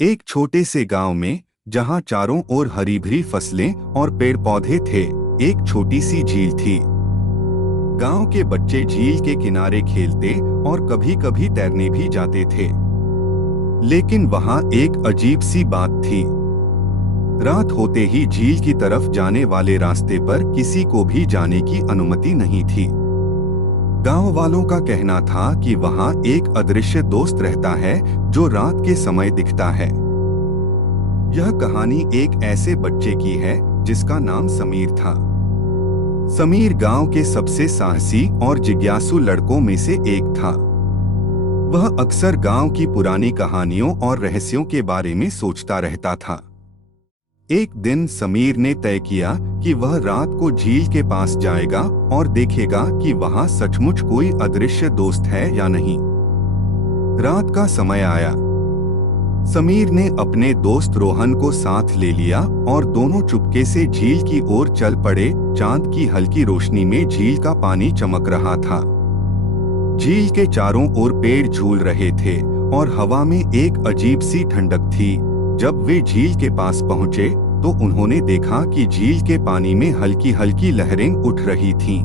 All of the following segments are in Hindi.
एक छोटे से गांव में, जहां चारों ओर हरी भरी फसलें और पेड़ पौधे थे, एक छोटी सी झील थी। गांव के बच्चे झील के किनारे खेलते और कभी-कभी तैरने भी जाते थे। लेकिन वहां एक अजीब सी बात थी। रात होते ही झील की तरफ जाने वाले रास्ते पर किसी को भी जाने की अनुमति नहीं थी। गांव वालों का कहना था कि वहां एक अदृश्य दोस्त रहता है जो रात के समय दिखता है। यह कहानी एक ऐसे बच्चे की है जिसका नाम समीर था। समीर गांव के सबसे साहसी और जिज्ञासु लड़कों में से एक था। वह अक्सर गांव की पुरानी कहानियों और रहस्यों के बारे में सोचता रहता था। एक दिन समीर ने तय किया कि वह रात को झील के पास जाएगा और देखेगा कि वहां सचमुच कोई अदृश्य दोस्त है या नहीं। रात का समय आया। समीर ने अपने दोस्त रोहन को साथ ले लिया और दोनों चुपके से झील की ओर चल पड़े। चांद की हल्की रोशनी में झील का पानी चमक रहा था। झील के चारों ओर पेड़ झूल रहे थे और हवा में एक अजीब सी ठंडक थी। जब वे झील के पास पहुंचे तो उन्होंने देखा कि झील के पानी में हल्की हल्की लहरें उठ रही थीं।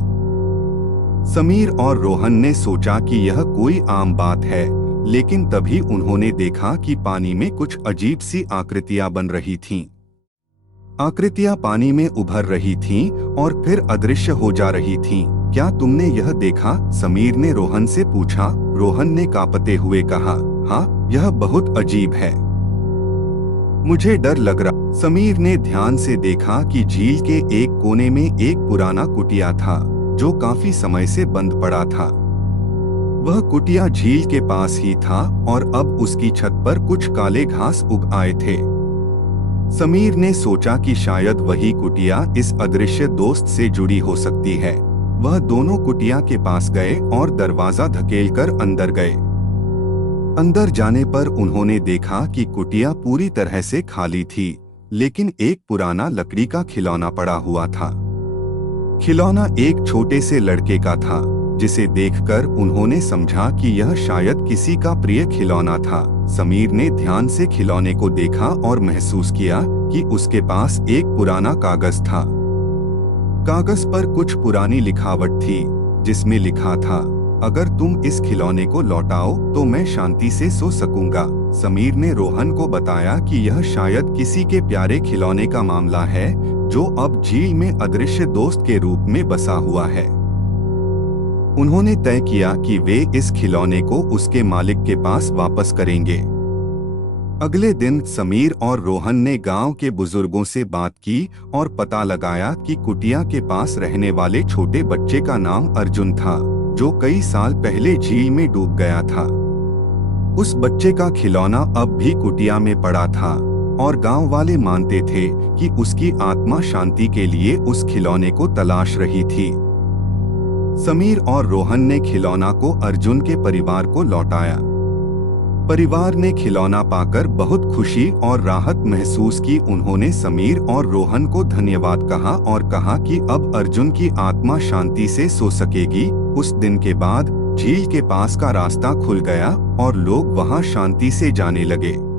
समीर और रोहन ने सोचा कि यह कोई आम बात है, लेकिन तभी उन्होंने देखा कि पानी में कुछ अजीब सी आकृतियां बन रही थीं। आकृतियां पानी में उभर रही थीं और फिर अदृश्य हो जा रही थीं। क्या तुमने यह देखा? समीर ने रोहन से पूछा। रोहन ने कांपते हुए कहा, हाँ, यह बहुत अजीब है। मुझे डर लग रहा। समीर ने ध्यान से देखा कि झील के एक कोने में एक पुराना कुटिया था जो काफी समय से बंद पड़ा था। वह कुटिया झील के पास ही था और अब उसकी छत पर कुछ काले घास उग आए थे। समीर ने सोचा कि शायद वही कुटिया इस अदृश्य दोस्त से जुड़ी हो सकती है। वह दोनों कुटिया के पास गए और दरवाजा धकेलकर अंदर गए। अंदर जाने पर उन्होंने देखा कि कुटिया पूरी तरह से खाली थी, लेकिन एक पुराना लकड़ी का खिलौना पड़ा हुआ था। खिलौना एक छोटे से लड़के का था, जिसे देखकर उन्होंने समझा कि यह शायद किसी का प्रिय खिलौना था। समीर ने ध्यान से खिलौने को देखा और महसूस किया कि उसके पास एक पुराना कागज था। कागज पर कुछ पुरानी लिखावट थी, जिसमें लिखा था, अगर तुम इस खिलौने को लौटाओ तो मैं शांति से सो सकूंगा। समीर ने रोहन को बताया कि यह शायद किसी के प्यारे खिलौने का मामला है जो अब झील में अदृश्य दोस्त के रूप में बसा हुआ है। उन्होंने तय किया कि वे इस खिलौने को उसके मालिक के पास वापस करेंगे। अगले दिन समीर और रोहन ने गांव के बुजुर्गों से बात की और पता लगाया कि कुटिया के पास रहने वाले छोटे बच्चे का नाम अर्जुन था, जो कई साल पहले झील में डूब गया था। उस बच्चे का खिलौना अब भी कुटिया में पड़ा था और गांव वाले मानते थे कि उसकी आत्मा शांति के लिए उस खिलौने को तलाश रही थी। समीर और रोहन ने खिलौना को अर्जुन के परिवार को लौटाया। परिवार ने खिलौना पाकर बहुत खुशी और राहत महसूस की। उन्होंने समीर और रोहन को धन्यवाद कहा और कहा कि अब अर्जुन की आत्मा शांति से सो सकेगी। उस दिन के बाद झील के पास का रास्ता खुल गया और लोग वहां शांति से जाने लगे।